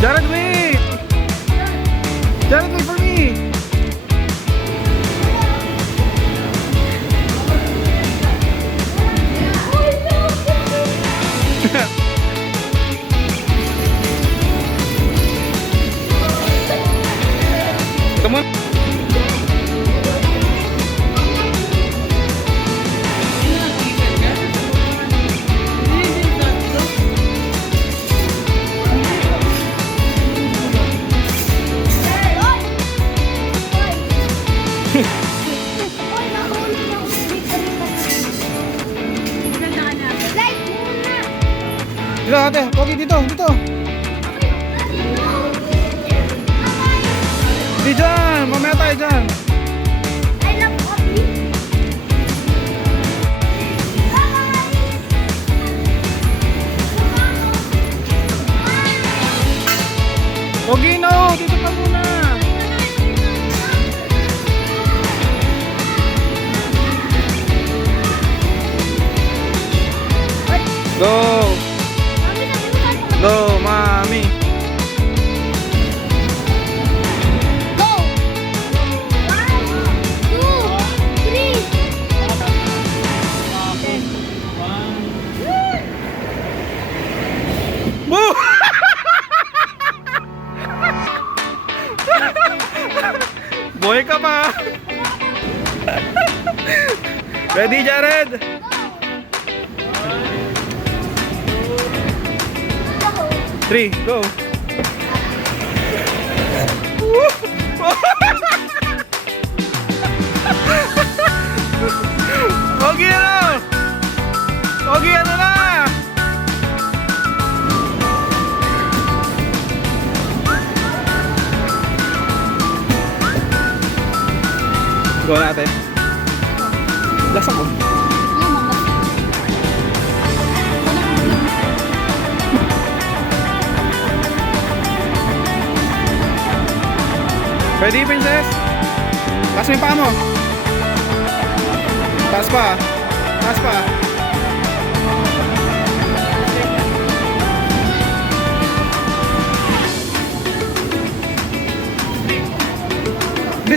Jared, wait! Jared, wait for me! Come on! Dito ate, pogi dito, dito. Di dyan, mamaya tayo dyan. I love coffee. Pogi no, dito ka muna. Go! Go, mami! Go! 1, 2, 3. Woo! Boy ka pa! Ready, Jared? Three, go! Pogi ano? Pogi ano na? Go natin. Lasa ko. Ready, princess? Taas mo yung paa mo. Taas pa. Taas pa.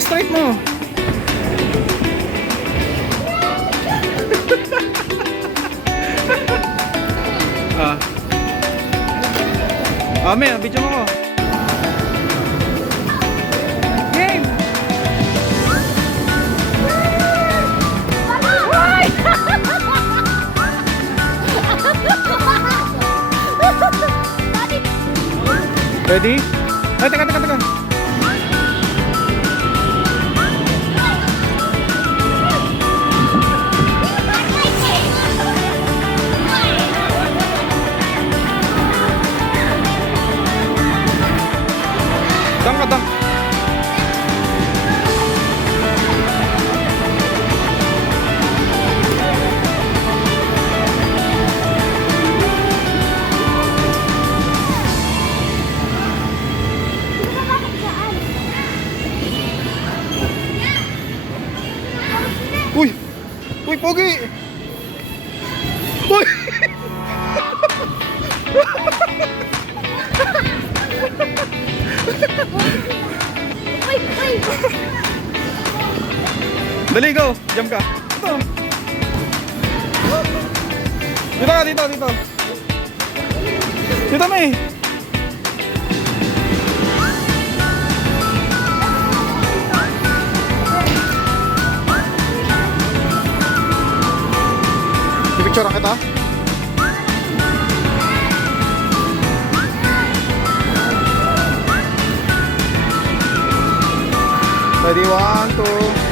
Straight mo. May video mo ko. Game. Ready? Ay, teka. Dang. Uy, pogi! Uy! Dali, go! Jump ka! Dito! Dito, May! Picture kita? Ready, 1, 2.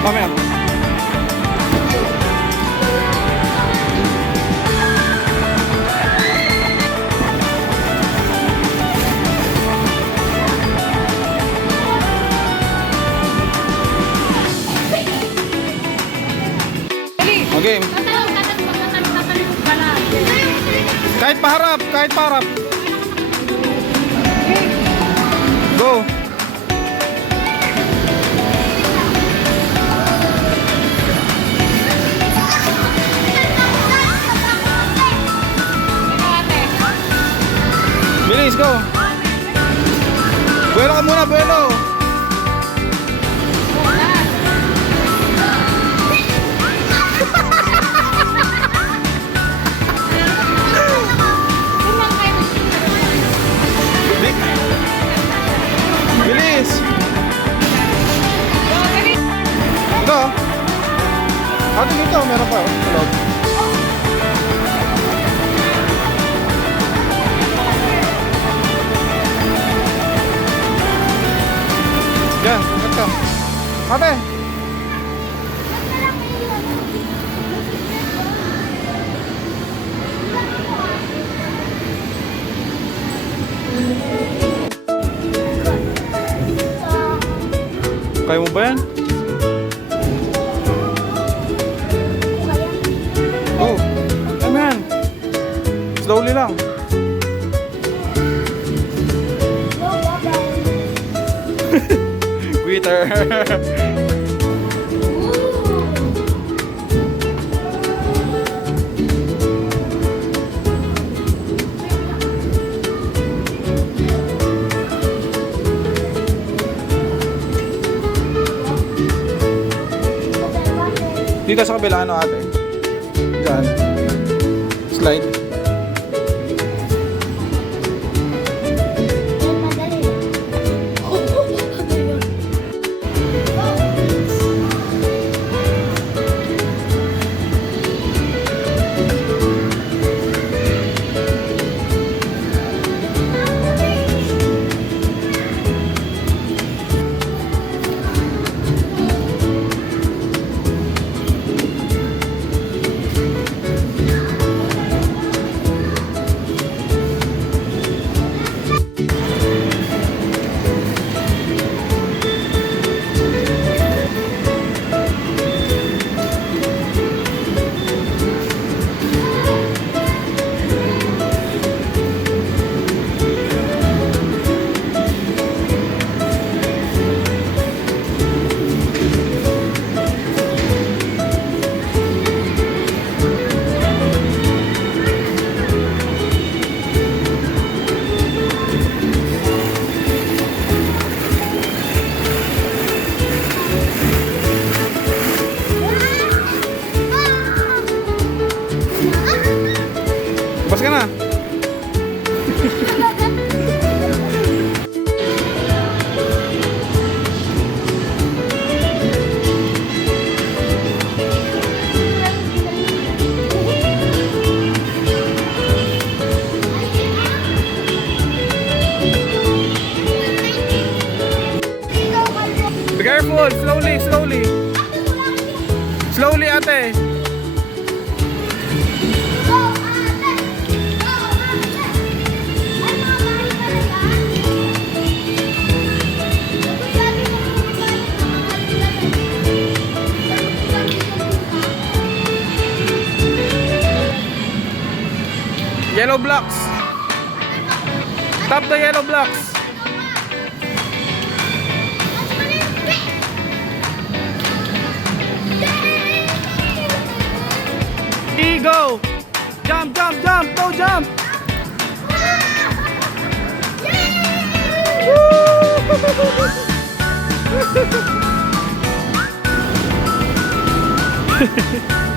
Mamaya. Okay. Kahit paharap. Go. Bilis, go. Buelo ka muna, buelo. Bilis. Go. Ate dito, meron pa. Hello. Yan, ito. Ate. Kaya mo ba yan? Oh, come on. Slowly lang. Quitter. Dito sa kabila, ano ate? Diyan. Slide. Bas ka na. Be careful, slowly, slowly. Slowly, ate. Yellow blocks. Tap the yellow blocks. Go! Jump, jump, jump! Go jump! Woo!